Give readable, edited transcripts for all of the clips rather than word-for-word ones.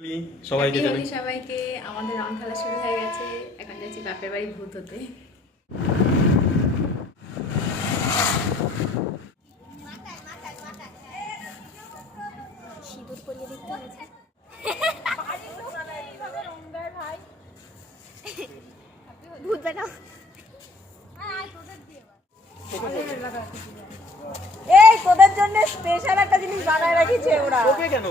সবাইকে সবাইকে আমাদের রং খেলা শুরু হয়ে গেছে। এখন যাচ্ছি বাপের বাড়ি ভূত হতে। সিঁদুর পরিয়ে দিতে হয়েছে। ভূত বানাও। এই তোদের জন্য স্পেশাল একটা জিনিস বানায় রেখেছে ওরা। ওকে কেন?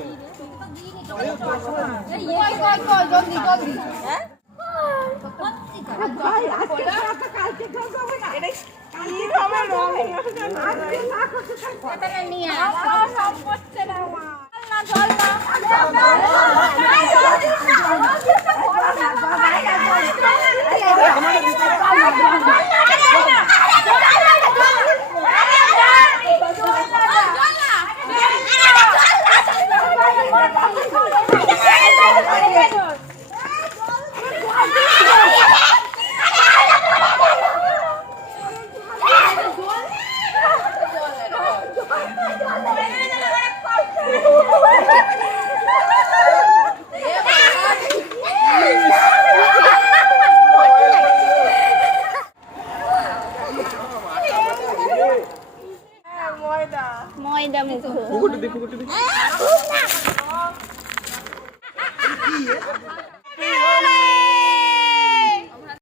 জলদি জলদি। হ্যাঁ ভাই আজকে রাতে কালকে খাবো না। এটা কি হবে রং? এটা নিয়ে সব করছে না মা। না চল না। ময়দা মুখো পুকুরটা দেখি